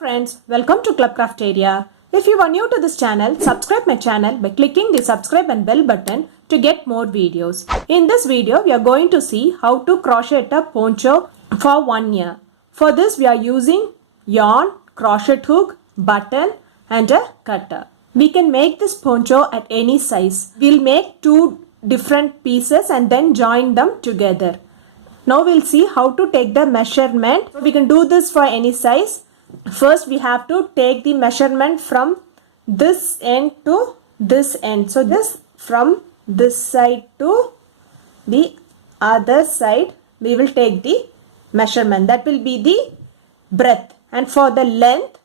friends, welcome to Clubcraft area. If you are new to this channel, subscribe my channel by clicking the subscribe and bell button to get more videos. In this video, we are going to see how to crochet a poncho for 1 year. For this, we are using yarn, crochet hook, button and a cutter. We can make this poncho at any size. We'll make 2 different pieces and then join them together. Now we'll see how to take the measurement. So we can do this for any size. First we have to take the measurement from this end to this end. So this from this side to the other side we will take the measurement. That will be the breadth. And for the length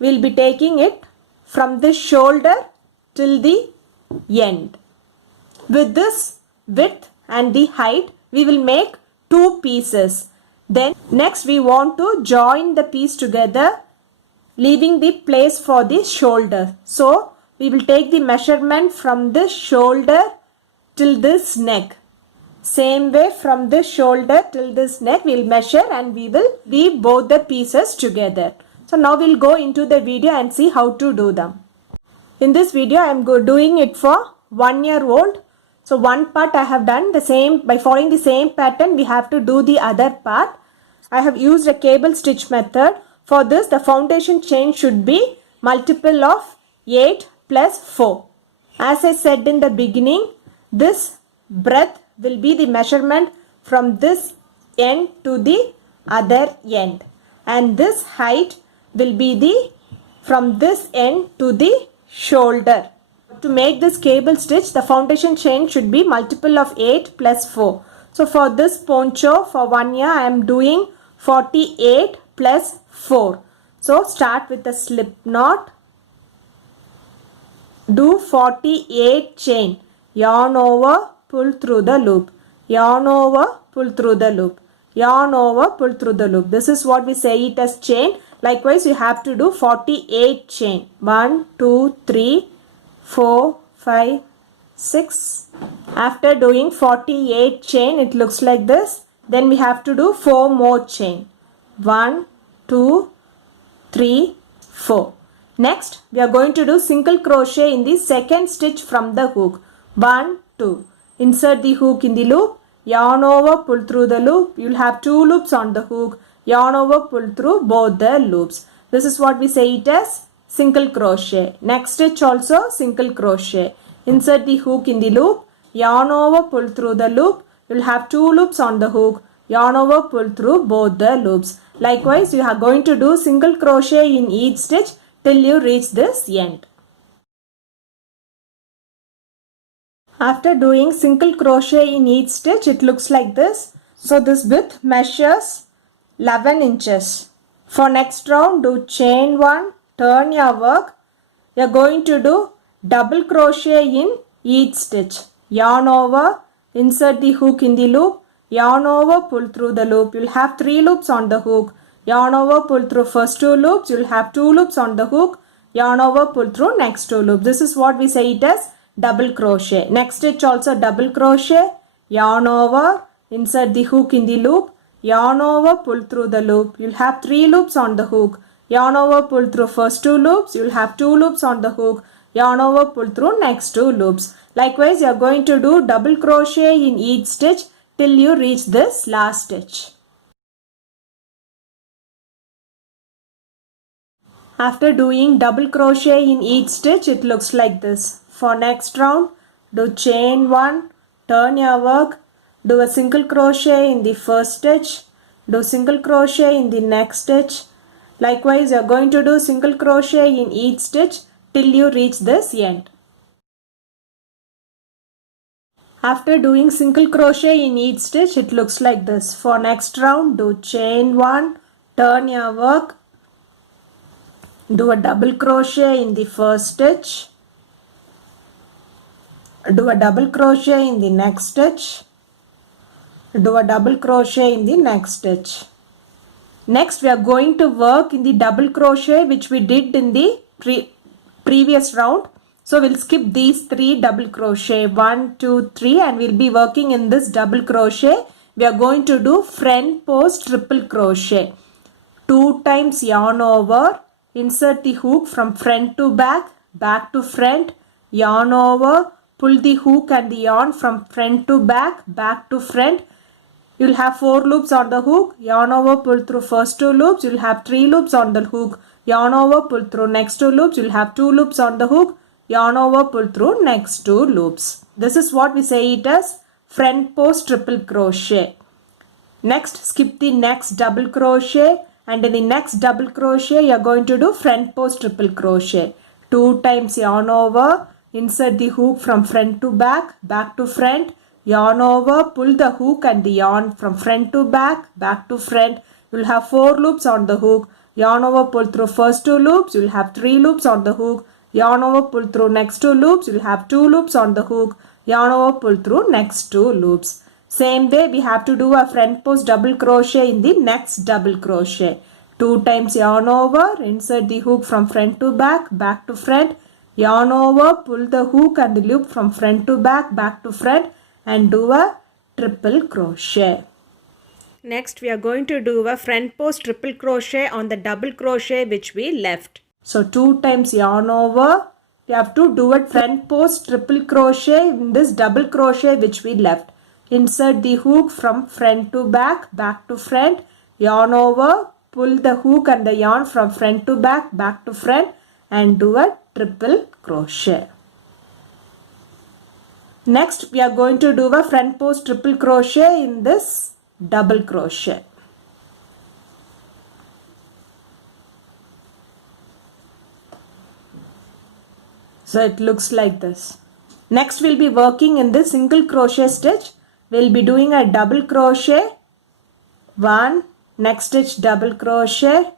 we'll be taking it from the shoulder till the end. With this width and the height we will make 2 pieces. Then next we want to join the piece together, leaving the place for the shoulder. So we will take the measurement from this shoulder till this neck. Same way from this shoulder till this neck we will measure and we will weave both the pieces together. So now we'll go into the video and see how to do them. In this video I am doing it for 1 year old. So one part I have done the same, by following the same pattern we have to do the other part. I have used a cable stitch method. For this the foundation chain should be multiple of 8 plus 4. As I said in the beginning, this breadth will be the measurement from this end to the other end. And this height will be the from this end to the shoulder. To make this cable stitch, the foundation chain should be multiple of 8 plus 4. So for this poncho for 1 year, I am doing 48 plus 4. So start with a slip knot. Do 48 chain. Yarn over, pull through the loop. Yarn over, pull through the loop. Yarn over, pull through the loop. This is what we say it as chain. Likewise, you have to do 48 chain. 1, 2, 3, 4, 5, 6. After doing 48 chain, it looks like this. Then we have to do 4 more chain. 1, 2, 3, 4. Next, we are going to do single crochet in the second stitch from the hook. 1, 2. Insert the hook in the loop. Yarn over, pull through the loop. You will have 2 loops on the hook. Yarn over, pull through both the loops. This is what we say it as single crochet. Next stitch also single crochet. Insert the hook in the loop. Yarn over, pull through the loop. You will have 2 loops on the hook. Yarn over, pull through both the loops. Likewise, you are going to do single crochet in each stitch till you reach this end. After doing single crochet in each stitch, it looks like this. So this width measures 11 inches. For next round, do chain 1, turn your work. You are going to do double crochet in each stitch. Yarn over, insert the hook in the loop. Yarn over, pull through the loop. You will have 3 loops on the hook. Yarn over, pull through first 2 loops. You will have 2 loops on the hook. Yarn over, pull through next 2 loops. This is what we say it as double crochet. Next stitch also double crochet. Yarn over, insert the hook in the loop. Yarn over, pull through the loop. You will have 3 loops on the hook. Yarn over, pull through first 2 loops. You will have 2 loops on the hook. Yarn over, pull through next 2 loops. Likewise, you are going to do double crochet in each stitch till you reach this last stitch. After doing double crochet in each stitch, it looks like this. For next round, do chain 1, turn your work, do a single crochet in the first stitch, do single crochet in the next stitch. Likewise, you are going to do single crochet in each stitch till you reach this end. After doing single crochet in each stitch, it looks like this. For next round, do chain 1, turn your work, do a double crochet in the first stitch, do a double crochet in the next stitch, do a double crochet in the next stitch. Next, we are going to work in the double crochet which we did in the previous round. So we'll skip these 3 double crochet, 1, 2, 3, and we'll be working in this double crochet. We are going to do front post triple crochet. 2 times yarn over, insert the hook from front to back, back to front, yarn over, pull the hook and the yarn from front to back, back to front. You'll have 4 loops on the hook, yarn over, pull through first 2 loops, you'll have 3 loops on the hook, yarn over, pull through next 2 loops, you'll have 2 loops on the hook, yarn over, pull through next 2 loops. This is what we say it as front post triple crochet. Next, skip the next double crochet, and in the next double crochet you are going to do front post triple crochet. 2 times yarn over, insert the hook from front to back, back to front, yarn over, pull the hook and the yarn from front to back, back to front. You will have 4 loops on the hook, yarn over, pull through first 2 loops, you will have 3 loops on the hook, yarn over, pull through next 2 loops, you will have 2 loops on the hook, yarn over, pull through next 2 loops. Same way we have to do a front post double crochet in the next double crochet. 2 times yarn over, insert the hook from front to back, back to front, yarn over, pull the hook and the loop from front to back, back to front, and do a triple crochet. Next we are going to do a front post triple crochet on the double crochet which we left. So 2 times yarn over, we have to do a front post triple crochet in this double crochet which we left. Insert the hook from front to back, back to front, yarn over, pull the hook and the yarn from front to back, back to front, and do a triple crochet. Next we are going to do a front post triple crochet in this double crochet. So it looks like this. Next we'll be working in this single crochet stitch. We'll be doing a double crochet, 1, next stitch double crochet,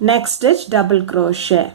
next stitch double crochet.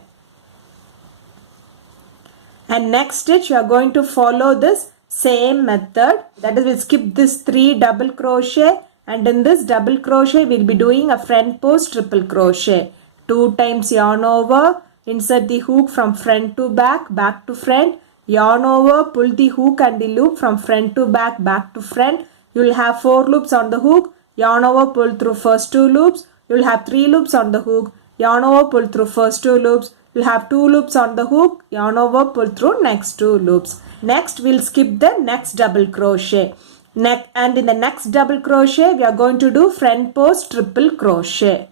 And next stitch you are going to follow this same method, that is we'll skip this 3 double crochet, and in this double crochet we'll be doing a front post triple crochet. 2 times yarn over, insert the hook from front to back, back to front, yarn over, pull the hook and the loop from front to back, back to front. You will have 4 loops on the hook, yarn over, pull through first 2 loops, you will have 3 loops on the hook, yarn over, pull through first 2 loops, you will have 2 loops on the hook, yarn over, pull through next 2 loops. Next we'll skip the next double crochet. And in the next double crochet we are going to do front post triple crochet.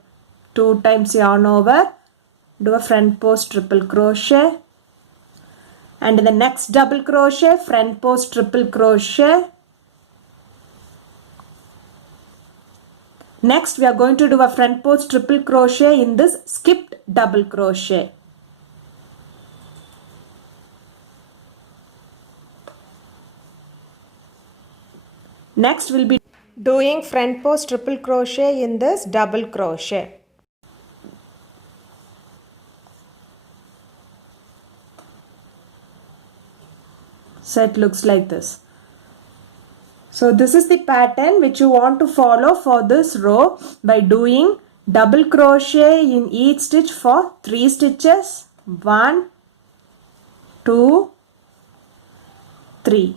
2 times yarn over, do a front post triple crochet, and in the next double crochet front post triple crochet. Next we are going to do a front post triple crochet in this skipped double crochet. Next we'll be doing front post triple crochet in this double crochet. So it looks like this. So this is the pattern which you want to follow for this row by doing double crochet in each stitch for 3 stitches. 1, 2, 3.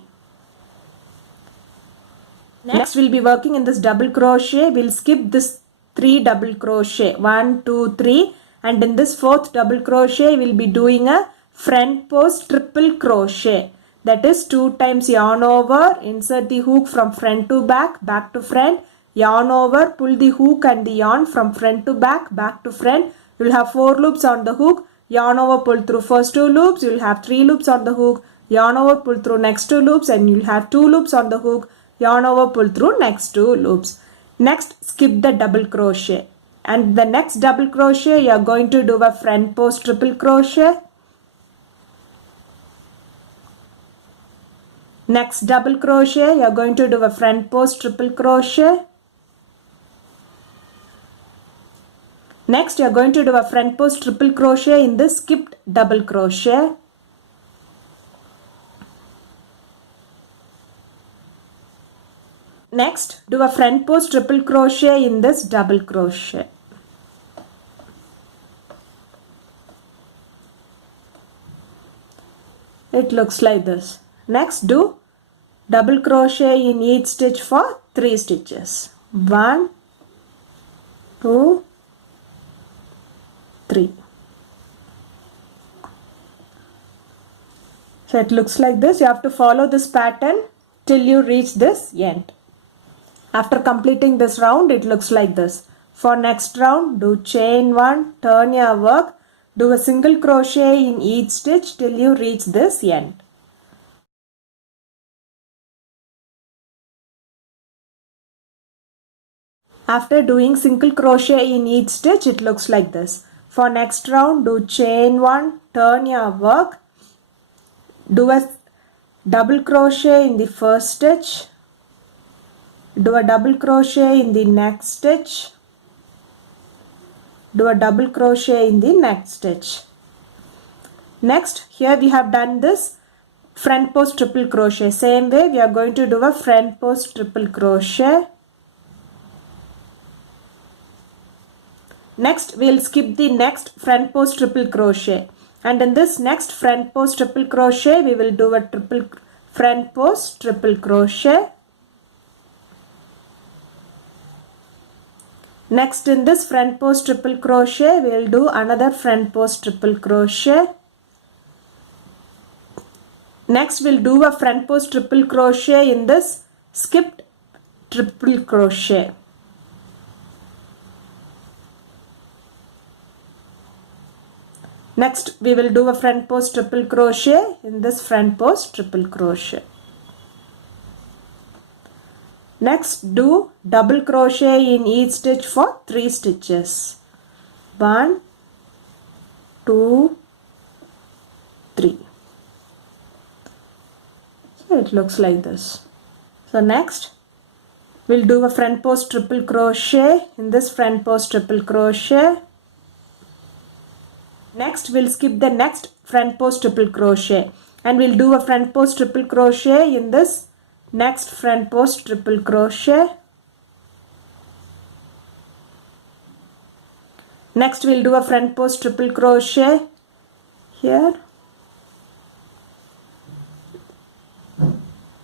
Next we'll be working in this double crochet. We'll skip this 3 double crochet. 1, 2, 3. And in this 4th double crochet we'll be doing a front post triple crochet. That is 2 times yarn over, insert the hook from front to back, back to front, yarn over, pull the hook and the yarn from front to back, back to front. You will have 4 loops on the hook, yarn over, pull through first 2 loops, you will have 3 loops on the hook, yarn over, pull through next 2 loops, and you will have 2 loops on the hook, yarn over, pull through next 2 loops. Next skip the double crochet, and the next double crochet you are going to do a front post triple crochet. Next double crochet you are going to do a front post triple crochet. Next you are going to do a front post triple crochet in this skipped double crochet. Next do a front post triple crochet in this double crochet. It looks like this. Next do double crochet in each stitch for 3 stitches. 1, 2, 3. So it looks like this. You have to follow this pattern till you reach this end. After completing this round, it looks like this. For next round, do chain 1, turn your work, do a single crochet in each stitch till you reach this end. After doing single crochet in each stitch, it looks like this. For next round, do chain 1, turn your work, do a double crochet in the first stitch, do a double crochet in the next stitch, do a double crochet in the next stitch. Next, here we have done this front post triple crochet. Same way we are going to do a front post triple crochet. Next, we will skip the next front post triple crochet, and in this next front post triple crochet we will do a front post triple crochet. Next, in this front post triple crochet we will do another front post triple crochet. Next, we will do a front post triple crochet in this skipped triple crochet. Next, we will do a front post triple crochet in this front post triple crochet. Next, do double crochet in each stitch for 3 stitches. 1, 2, 3. So it looks like this. So next, we'll do a front post triple crochet in this front post triple crochet. Next, we'll skip the next front post triple crochet and we'll do a front post triple crochet in this next front post triple crochet. Next, we'll do a front post triple crochet here.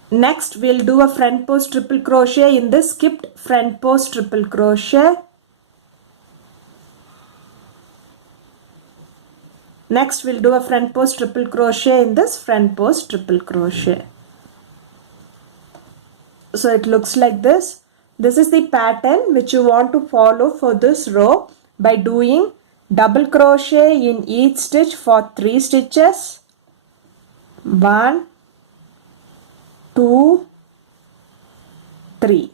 Next, we'll do a front post triple crochet in this skipped front post triple crochet. Next, we'll do a front post triple crochet in this front post triple crochet. So it looks like this. This is the pattern which you want to follow for this row by doing double crochet in each stitch for 3 stitches. 1, 2, 3.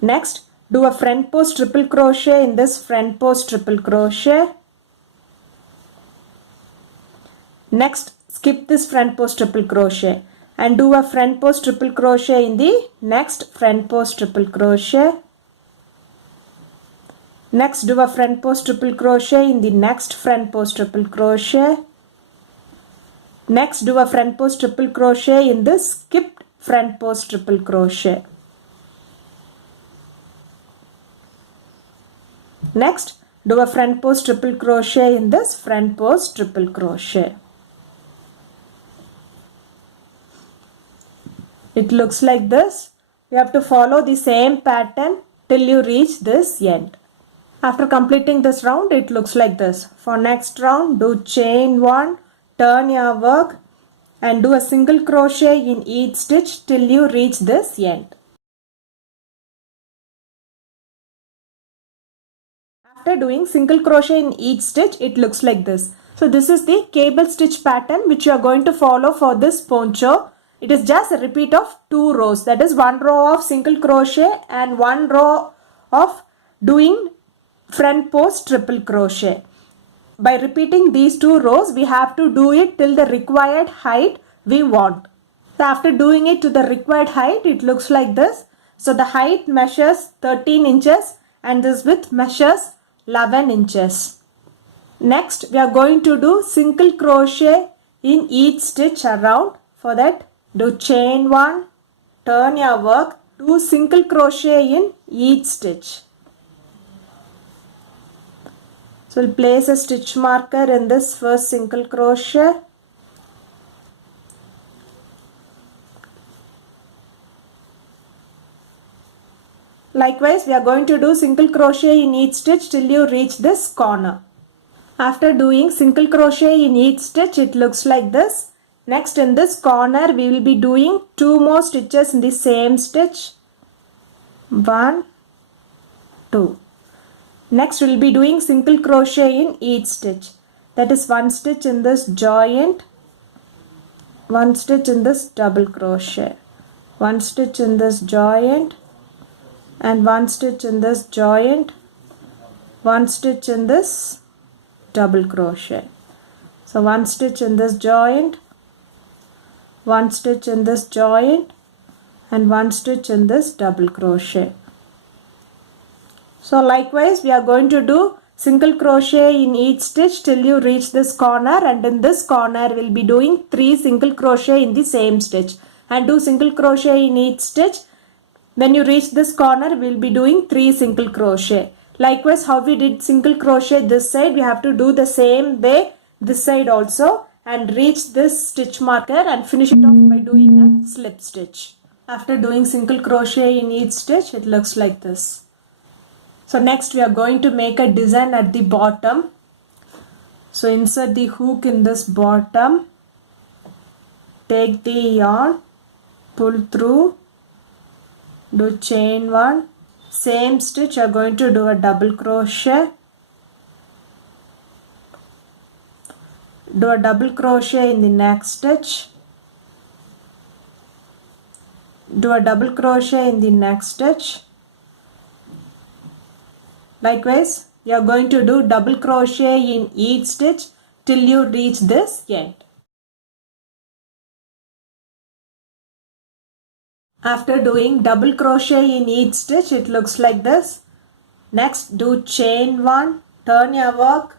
Next, do a front post triple crochet in this front post triple crochet. Next, skip this front post triple crochet and do a front post triple crochet in the next front post triple crochet. Next, do a front post triple crochet in the next front post triple crochet. Next, do a front post triple crochet in this skipped front post triple crochet. Next, do a front post triple crochet in this front post triple crochet. It looks like this. You have to follow the same pattern till you reach this end. After completing this round, it looks like this. For next round, do chain 1, turn your work and do a single crochet in each stitch till you reach this end. After doing single crochet in each stitch, it looks like this. So this is the cable stitch pattern which you are going to follow for this poncho. It is just a repeat of 2 rows. That is 1 row of single crochet and 1 row of doing front post triple crochet. By repeating these 2 rows, we have to do it till the required height we want. So after doing it to the required height, it looks like this. So the height measures 13 inches and this width measures 11 inches. Next, we are going to do single crochet in each stitch around. For that, do chain 1, turn your work, do single crochet in each stitch. So we'll place a stitch marker in this first single crochet. Likewise, we are going to do single crochet in each stitch till you reach this corner. After doing single crochet in each stitch, it looks like this. Next, in this corner, we will be doing 2 more stitches in the same stitch. 1, 2. Next, we will be doing single crochet in each stitch. That is 1 stitch in this joint, 1 stitch in this double crochet, 1 stitch in this joint, and 1 stitch in this joint, 1 stitch in this double crochet. So 1 stitch in this joint, 1 stitch in this joint, and 1 stitch in this double crochet. So likewise, we are going to do single crochet in each stitch till you reach this corner, and in this corner we'll be doing 3 single crochet in the same stitch, and do single crochet in each stitch. When you reach this corner, we'll be doing 3 single crochet. Likewise, how we did single crochet this side, we have to do the same way this side also, and reach this stitch marker and finish it off by doing a slip stitch. After doing single crochet in each stitch, it looks like this. So next we are going to make a design at the bottom. So insert the hook in this bottom, take the yarn, pull through, do chain 1, same stitch you are going to do a double crochet, do a double crochet in the next stitch, do a double crochet in the next stitch. Likewise, you are going to do double crochet in each stitch till you reach this end. After doing double crochet in each stitch, it looks like this. Next, do chain 1, turn your work.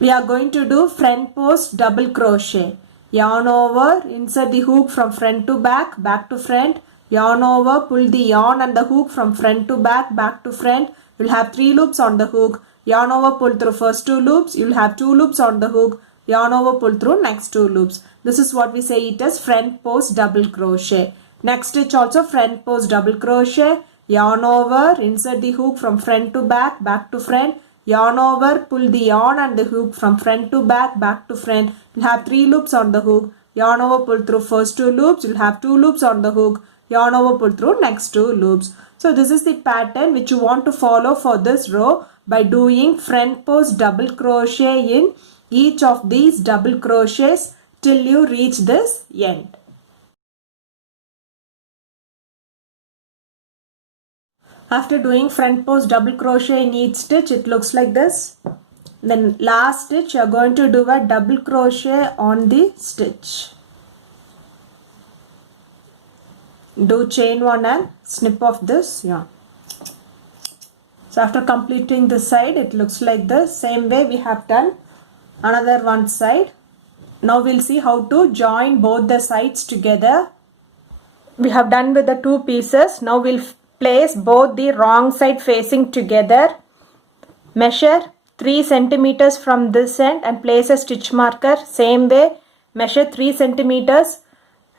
We are going to do front post double crochet. Yarn over, insert the hook from front to back, back to front. Yarn over, pull the yarn and the hook from front to back, back to front. You'll have 3 loops on the hook. Yarn over, pull through first 2 loops. You'll have 2 loops on the hook. Yarn over, pull through next 2 loops. This is what we say it as front post double crochet. Next stitch also front post double crochet. Yarn over, insert the hook from front to back, back to front. Yarn over, pull the yarn and the hook from front to back, back to front. You'll have 3 loops on the hook. Yarn over, pull through first 2 loops. You'll have 2 loops on the hook. Yarn over, pull through next 2 loops. So this is the pattern which you want to follow for this row by doing front post double crochet in each of these double crochets till you reach this end. After doing front post double crochet in each stitch, it looks like this. Then last stitch you are going to do a double crochet on the stitch. Do chain 1 and snip off this yarn. So after completing this side, it looks like this. Same way we have done another one side. Now we'll see how to join both the sides together. We have done with the 2 pieces. Now we'll place both the wrong side facing together. Measure 3 centimeters from this end and place a stitch marker. Same way, measure 3 centimeters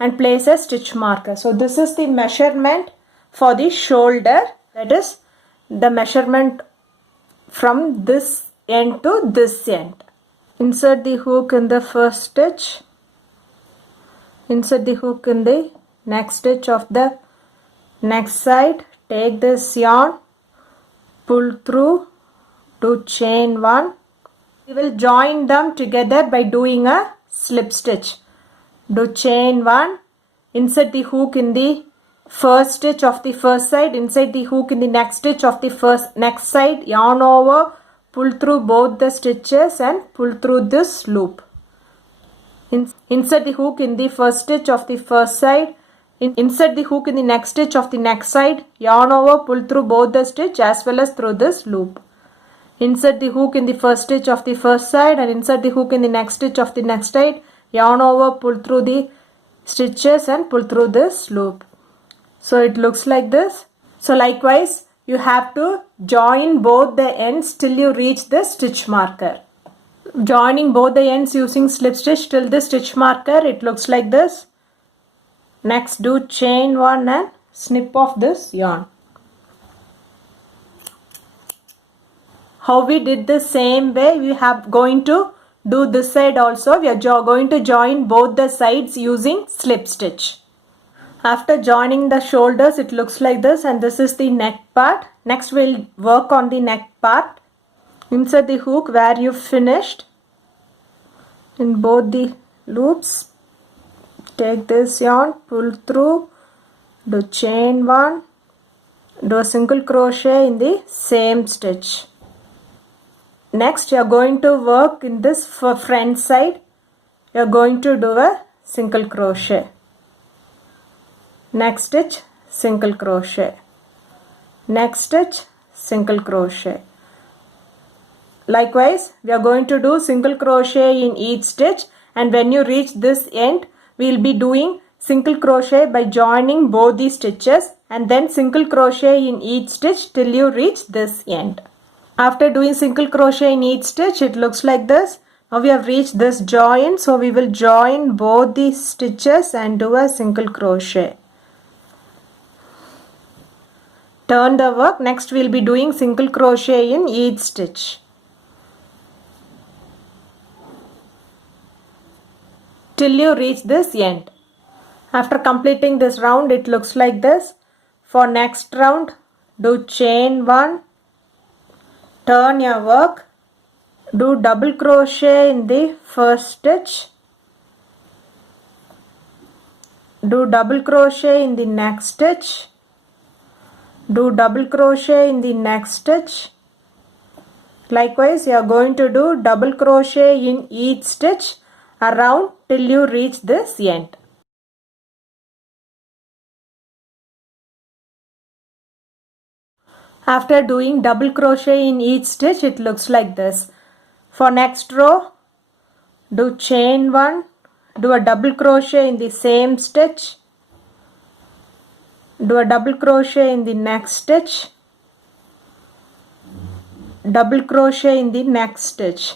and place a stitch marker. So this is the measurement for the shoulder. That is the measurement from this end to this end. Insert the hook in the first stitch. Insert the hook in the next stitch of the next side. Take this yarn, pull through, do chain 1. We will join them together by doing a slip stitch. Do chain 1, insert the hook in the first stitch of the first side, insert the hook in the next stitch of the next side, yarn over, pull through both the stitches and pull through this loop. Insert the hook in the first stitch of the first side, insert the hook in the next stitch of the next side, yarn over, pull through both the stitch as well as through this loop. Insert the hook in the first stitch of the first side and insert the hook in the next stitch of the next side, yarn over, pull through the stitches and pull through this loop. So it looks like this. So likewise, you have to join both the ends till you reach the stitch marker. Joining both the ends using slip stitch till the stitch marker, it looks like this. Next, do chain 1 and snip off this yarn. how we did the same way, we have going to do this side also. We are going to join both the sides using slip stitch. After joining the shoulders, it looks like this, and this is the neck part. Next we'll work on the neck part. Insert the hook where you finished in both the loops. Take this yarn, pull through, do chain 1, do a single crochet in the same stitch. Next, you are going to work in this for front side. You are going to do a single crochet. Next stitch, single crochet. Next stitch, single crochet. Likewise, we are going to do single crochet in each stitch, and when you reach this end, we will be doing single crochet by joining both the stitches, and then single crochet in each stitch till you reach this end. After doing single crochet in each stitch, it looks like this. Now we have reached this join, so we will join both the stitches and do a single crochet. Turn the work. Next we will be doing single crochet in each stitch. Till you reach this end. After completing this round, it looks like this. For next round, do chain 1, turn your work, do double crochet in the first stitch, do double crochet in the next stitch, do double crochet in the next stitch. Likewise, you are going to do double crochet in each stitch around till you reach this end. After doing double crochet in each stitch, it looks like this. For next row, do chain 1, do a double crochet in the same stitch, do a double crochet in the next stitch, double crochet in the next stitch.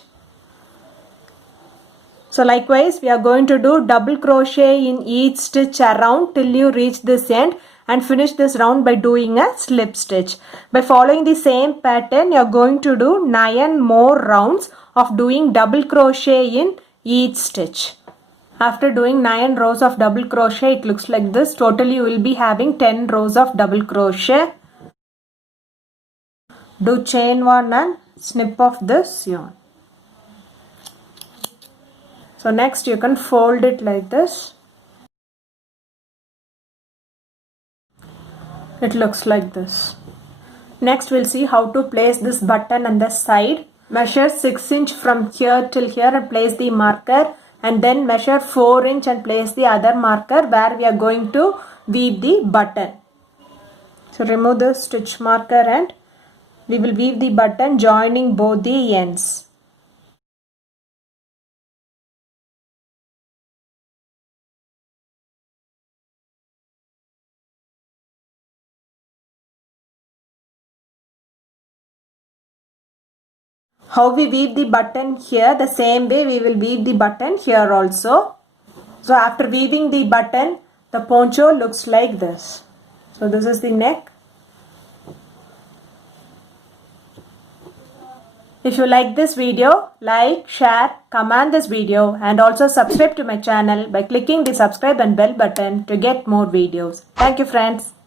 So likewise, we are going to do double crochet in each stitch around till you reach this end, and finish this round by doing a slip stitch. By following the same pattern, you are going to do 9 more rounds of doing double crochet in each stitch. After doing 9 rows of double crochet, it looks like this. Totally you will be having 10 rows of double crochet. Do chain 1 and snip off this yarn. So next you can fold it like this. It looks like this. Next we'll see how to place this button on the side. Measure 6 inch from here till here and place the marker, and then measure 4 inch and place the other marker where we are going to weave the button. So remove the stitch marker and we will weave the button joining both the ends. How we weave the button here, the same way we will weave the button here also. So after weaving the button, the poncho looks like this. So this is the neck. If you like this video, like, share, comment this video, and also subscribe to my channel by clicking the subscribe and bell button to get more videos. Thank you friends.